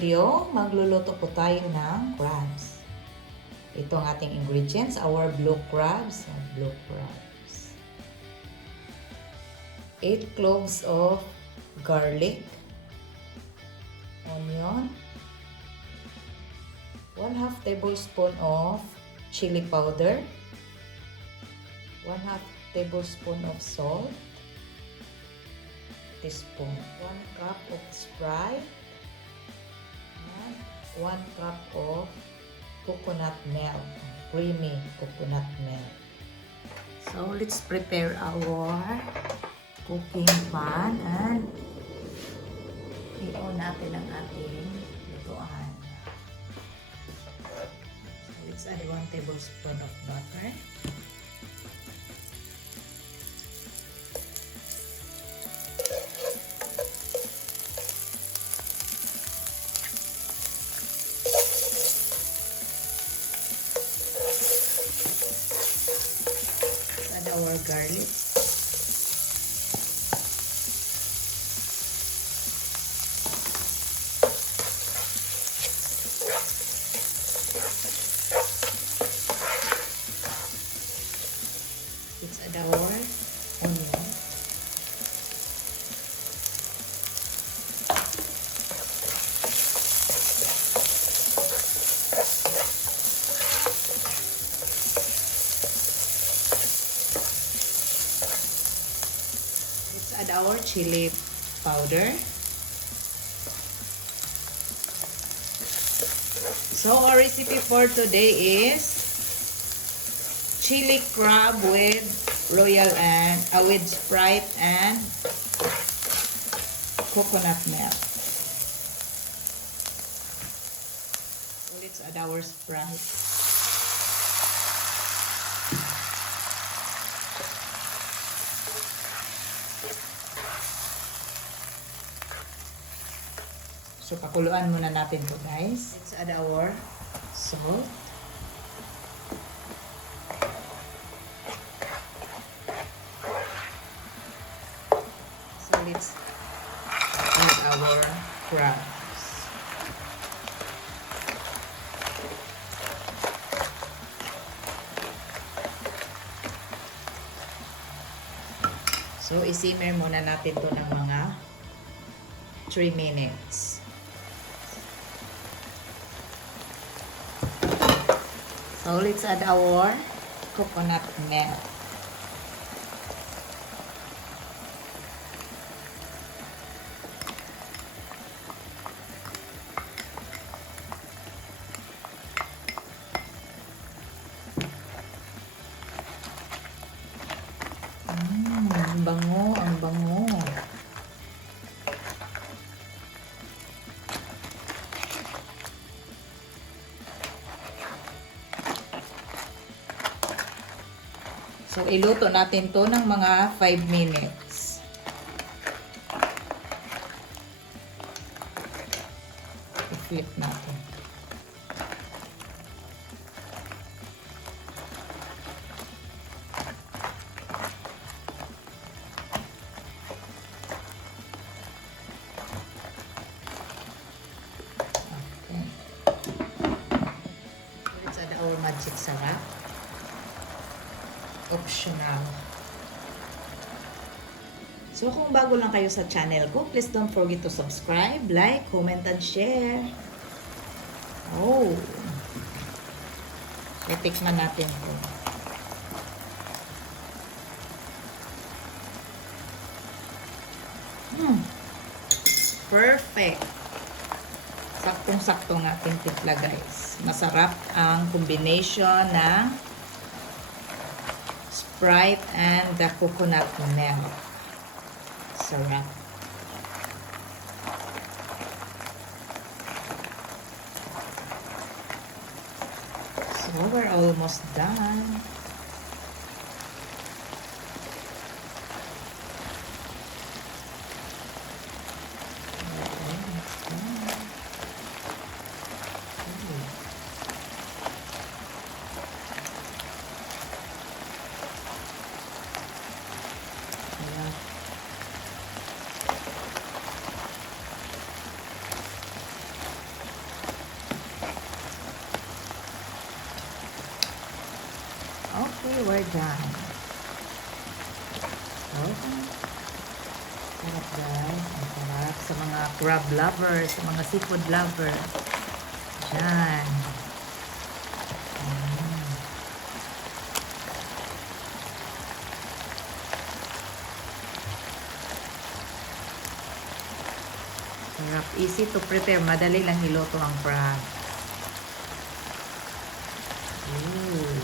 video, magluluto po tayo ng crabs. Ito ang ating ingredients, our blue crabs. 8 cloves of garlic, onion, 1/2 tablespoon of chili powder, 1/2 tablespoon of salt, teaspoon, 1 cup of SPRITE, and 1 cup of coconut milk, creamy coconut milk. So let's prepare our cooking pan and i-on natin ang ating lutuan. So let's add 1 tablespoon of butter. Our garlic. Let's add our onion. Add our chili powder. So our recipe for today is chili crab with royal and with SPRITE and coconut milk. So let's add our SPRITE. So, pakuluan muna natin to guys. Let's add our salt. So, let's add our crabs. So, isimmer muna natin to ng mga 3 minutes. So, let's add our coconut milk. Ang bango, ang bango. So, iluto natin to ng mga 5 minutes. I-flip natin. Okay. Let's add our magic sarap. Optional. So, kung bago lang kayo sa channel ko, please don't forget to subscribe, like, comment, and share. Oh! So, tikman natin ito. Perfect! Saktong-saktong ating timpla, guys. Masarap ang combination ng SPRITE and the coconut milk. Sarap. So, we're almost done. done. Oh, sarap guys. Ang sarap sa mga crab lovers, sa mga seafood lovers. Yan. Sarap. Easy to prepare. Madali lang iluto ang crab. Ooh.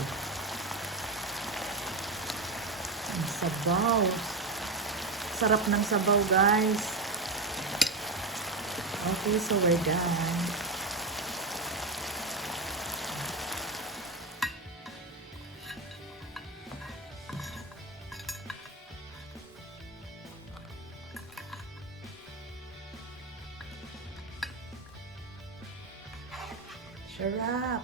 Ang sabaw. Sarap ng sabaw, guys. Okay, so we're done. Sarap.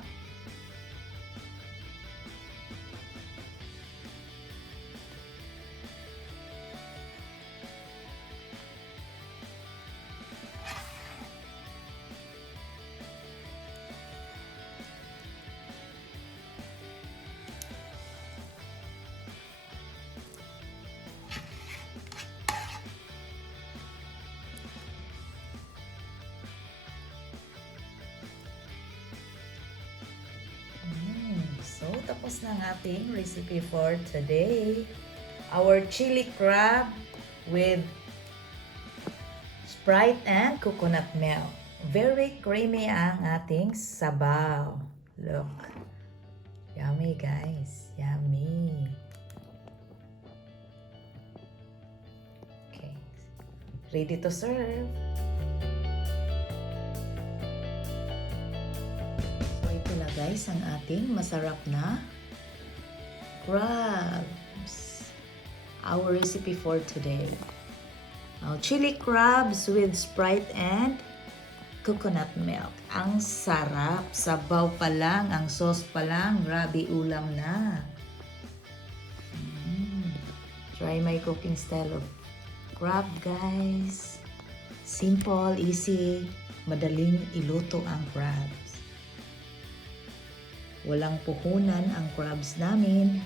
So, tapos na ang ating recipe for today. Our chili crab with Sprite and coconut milk. Very creamy ang ating sabaw. Look. Yummy, guys. Yummy. Okay. Ready to serve. Guys, ang ating masarap na crabs. Our recipe for today. Chili crabs with Sprite and coconut milk. Ang sarap. Sabaw pa lang. Ang sauce pa lang. Grabe ulam na. Try my cooking style of crab, guys. Simple, easy, madaling iluto ang crabs. Walang puhunan ang crabs namin.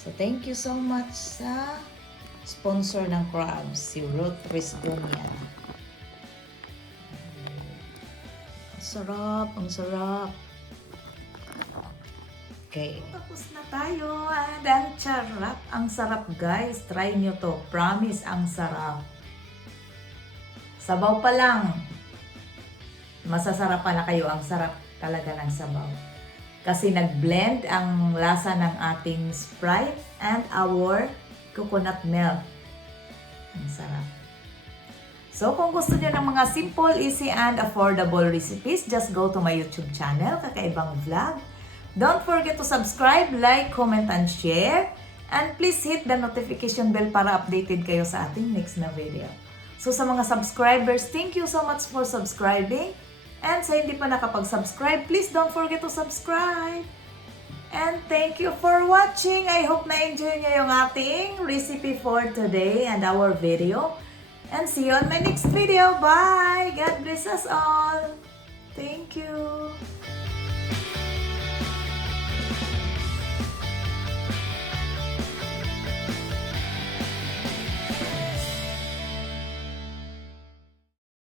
So, thank you so much sa sponsor ng crabs, si Ruth Risconia. Ang sarap, ang sarap. Okay. Tapos na tayo. And ang charap, ang sarap guys. Try nyo to. Promise, ang sarap. Sabaw pa lang. Masasarap na kayo. Ang sarap talaga ng sabaw. Kasi nag-blend ang lasa ng ating Sprite and our coconut milk. Ang sarap. So, kung gusto niyo ng mga simple, easy, and affordable recipes, just go to my YouTube channel, Kaka'EVAng Vlog. Don't forget to subscribe, like, comment, and share. And please hit the notification bell para updated kayo sa ating next na video. So, sa mga subscribers, thank you so much for subscribing. And sa hindi pa nakapag-subscribe, please don't forget to subscribe. And thank you for watching. I hope na-enjoy nyo yung ating recipe for today and our video. And see you on my next video. Bye! God bless us all. Thank you.